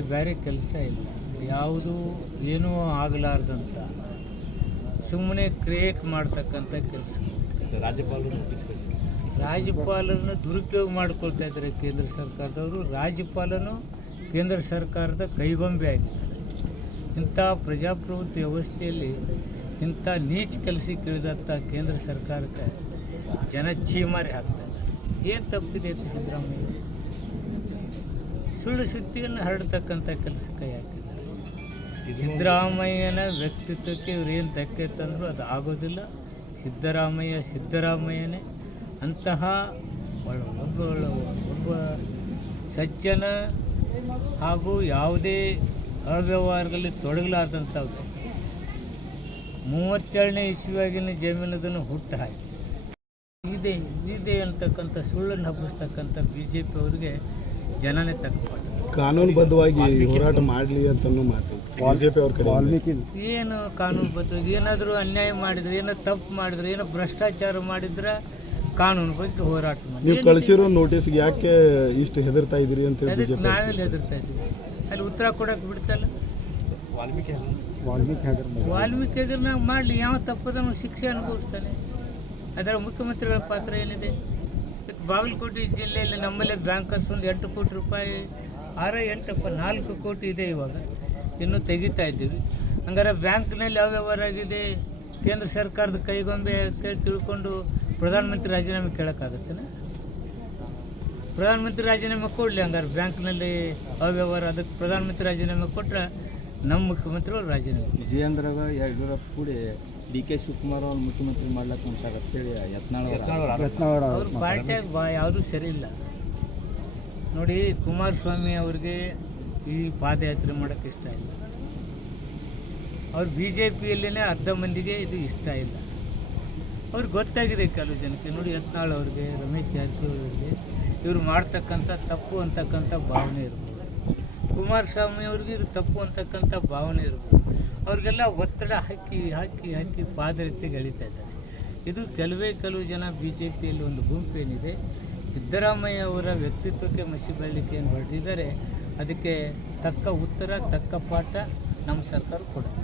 ಬೇರೆ ಕೆಲಸ ಇಲ್ಲ. ಯಾವುದು ಏನೂ ಆಗಲಾರ್ದಂತ. ಸುಮ್ಮನೆ ಕ್ರಿಯೇಟ್ ಮಾಡ್ತಕ್ಕಂಥ ಕೆಲಸ ರಾಜ್ಯಪಾಲರು ರಾಜ್ಯಪಾಲರನ್ನ ದುರುಪಯೋಗ ಮಾಡ್ಕೊಳ್ತಾ ಇದ್ದಾರೆ ಕೇಂದ್ರ ಸರ್ಕಾರದವರು. ರಾಜ್ಯಪಾಲನು ಕೇಂದ್ರ ಸರ್ಕಾರದ ಕೈಗೊಂಬೆ ಆಗಿದ್ದಾರೆ. ಇಂಥ ಪ್ರಜಾಪ್ರಭುತ್ವ ವ್ಯವಸ್ಥೆಯಲ್ಲಿ ಇಂಥ ನೀಚ ಕೆಲಸಕ್ಕೆ ಇಳಿದಂಥ ಕೇಂದ್ರ ಸರ್ಕಾರಕ್ಕೆ ಜನ ಛೀಮಾರಿ ಹಾಕ್ತಾ ಇದ್ದಾರೆ. ಏನು ತಪ್ಪಿದೆ ಅಂತ ಸಿದ್ದರಾಮಯ್ಯ? ಸುಳ್ಳು ಸುದ್ದಿಯನ್ನು ಹರಡ್ತಕ್ಕಂಥ ಕೆಲಸ ಕೈ ಹಾಕಿದ್ದಾರೆ ಸಿದ್ದರಾಮಯ್ಯನ ವ್ಯಕ್ತಿತ್ವಕ್ಕೆ ಇವ್ರು ಏನು ಧಕ್ಕೆ ತಂದರೂ ಅದು ಆಗೋದಿಲ್ಲ. ಸಿದ್ದರಾಮಯ್ಯ ಸಿದ್ದರಾಮಯ್ಯನೇ. ಅಂತಹ ಒಬ್ಬ ಒಬ್ಬ ಸಜ್ಜನ ಹಾಗೂ ಯಾವುದೇ ಅವ್ಯವಹಾರದಲ್ಲಿ ತೊಡಗಲಾರ್ದಂಥ. ಮೂವತ್ತೇಳನೇ ಇಸ್ವಿಯಾಗಿನ ಜಮೀನದನ್ನು ಹುಟ್ಟು ಹಾಕಿ ಇದೆ ಇದೆ ಅಂತಕ್ಕಂಥ ಸುಳ್ಳನ್ನು ಹಬ್ಬಿಸ್ತಕ್ಕಂಥ ಬಿ ಜೆ ಪಿ ಅವರಿಗೆ ಜನನೇ ತಕ್ಕ ಕಾನೂನುಬದ್ಧವಾಗಿ ಹೋರಾಟ ಮಾಡಲಿ ಅಂತ ಮಾತು ಬಿಜೆಪಿ ಅವ್ರ ಕಡೆ ಏನು ಕಾನೂನುಬದ್ಧ ಏನಾದರೂ ಅನ್ಯಾಯ ಮಾಡಿದ್ರೆ ಏನೋ ತಪ್ಪು ಮಾಡಿದ್ರೆ ಏನೋ ಭ್ರಷ್ಟಾಚಾರ ಮಾಡಿದ್ರೆ ಕಾನೂನು ಬಗ್ಗೆ ಹೋರಾಟ ಮಾಡಿ. ನೀವು ಕಳಿಸಿರೋ ನೋಟಿಸ್ಗೆ ಯಾಕೆ ಇಷ್ಟು ಹೆದರ್ತಾ ಇದ್ದೀರಿ ಅಂತ ಹೇಳಿ ನಾವೆಲ್ಲ ಹೆದರ್ತಾ ಇದ್ದೀವಿ. ಅಲ್ಲಿ ಉತ್ತರ ಕೊಡಕ್ಕೆ ಬಿಡ್ತಲ್ಲ? ವಾಲ್ಮೀಕಿ ವಾಲ್ಮೀಕಿ ಎದುರ್ನಾಗ ಮಾಡಲಿ. ಯಾವ ತಪ್ಪದನ್ನು ಶಿಕ್ಷೆ ಅನುಭವಿಸ್ತಾನೆ? ಅದರ ಮುಖ್ಯಮಂತ್ರಿಗಳ ಪಾತ್ರ ಏನಿದೆ? ಬಾಗಲಕೋಟೆ ಜಿಲ್ಲೆಯಲ್ಲಿ ನಮ್ಮಲ್ಲೇ ಬ್ಯಾಂಕರ್ಸ್ ಒಂದು ಎಂಟು ಕೋಟಿ ರೂಪಾಯಿ, ಆರ ಎಂಟಪ್ಪ ನಾಲ್ಕು ಕೋಟಿ ಇದೆ ಇವಾಗ. ಇನ್ನೂ ತೆಗಿತಾ ಇದ್ದೀವಿ. ಹಂಗಾರೆ ಬ್ಯಾಂಕ್ನಲ್ಲಿ ಯಾವ ವ್ಯವಹಾರ ಆಗಿದೆ. ಕೇಂದ್ರ ಸರ್ಕಾರದ ಕೈಗೊಂಬೆ ಕೇಳಿ ತಿಳ್ಕೊಂಡು ಪ್ರಧಾನಮಂತ್ರಿ ರಾಜೀನಾಮೆ ಕೇಳೋಕ್ಕಾಗತ್ತೇನೆ? ಪ್ರಧಾನಮಂತ್ರಿ ರಾಜೀನಾಮೆ ಕೊಡಲಿ ಹಂಗಾರೆ ಬ್ಯಾಂಕ್ನಲ್ಲಿ ಅವ್ಯವಹಾರ, ಅದಕ್ಕೆ ಪ್ರಧಾನಮಂತ್ರಿ ರಾಜೀನಾಮೆ ಕೊಟ್ಟರೆ ನಮ್ಮ ಮುಖ್ಯಮಂತ್ರಿಗಳು ರಾಜೀನಾಮೆ ವಿಜಯೇಂದ್ರ ಯಡಿಯೂರಪ್ಪ ಕೂಡಿ ಡಿ ಕೆ ಶಿವಕುಮಾರ್ ಅವ್ರು ಮುಖ್ಯಮಂತ್ರಿ ಮಾಡ್ಲಕ್ಕೆ ಅಂತ ಅಂತೇಳಿ ಯತ್ನಾಳ್ ಅವ್ರ. ಪಾರ್ಟಿಯಾಗ ಬಾ ಯಾವುದೂ ಸರಿ ಇಲ್ಲ. ನೋಡಿ ಕುಮಾರಸ್ವಾಮಿ ಅವ್ರಿಗೆ ಈ ಪಾದಯಾತ್ರೆ ಮಾಡೋಕ್ಕೆ ಇಷ್ಟ ಇಲ್ಲ. ಅವ್ರು ಬಿ ಜೆ ಪಿಯಲ್ಲೇ ಅರ್ಧ ಮಂದಿಗೆ ಇದು ಇಷ್ಟ ಇಲ್ಲ. ಅವ್ರಿಗೆ ಗೊತ್ತಾಗಿದೆ ಕೆಲವು ಜನಕ್ಕೆ. ನೋಡಿ ಯತ್ನಾಳ್ ಅವ್ರಿಗೆ ರಮೇಶ್ ಜಾರಕಿಹೊಳಿ ಅವ್ರಿಗೆ ಇವರು ಮಾಡ್ತಕ್ಕಂಥ ತಪ್ಪು ಅಂತಕ್ಕಂಥ ಭಾವನೆ ಇರ್ಬೋದು. ಕುಮಾರಸ್ವಾಮಿ ಅವ್ರಿಗೆ ಇದು ತಪ್ಪು ಅಂತಕ್ಕಂಥ ಭಾವನೆ ಇರ್ಬೋದು. ಅವ್ರಿಗೆಲ್ಲ ಒತ್ತಡ ಹಾಕಿ ಹಾಕಿ ಹಾಕಿ ಪಾದರೆತ್ತಿಗೆ ಇದ್ದಾರೆ. ಇದು ಕೆಲವೇ ಕೆಲವು ಜನ ಬಿ ಜೆ ಪಿಯಲ್ಲಿ ಒಂದು ಗುಂಪೇನಿದೆ ಸಿದ್ದರಾಮಯ್ಯ ಅವರ ವ್ಯಕ್ತಿತ್ವಕ್ಕೆ ಮಸಿ ಬೆಳಲಿಕ್ಕೆ ಏನು ಹೊರಟಿದ್ದಾರೆ, ಅದಕ್ಕೆ ತಕ್ಕ ಉತ್ತರ, ತಕ್ಕ ಪಾಠ ನಮ್ಮ ಸರ್ಕಾರ ಕೊಡುತ್ತೆ.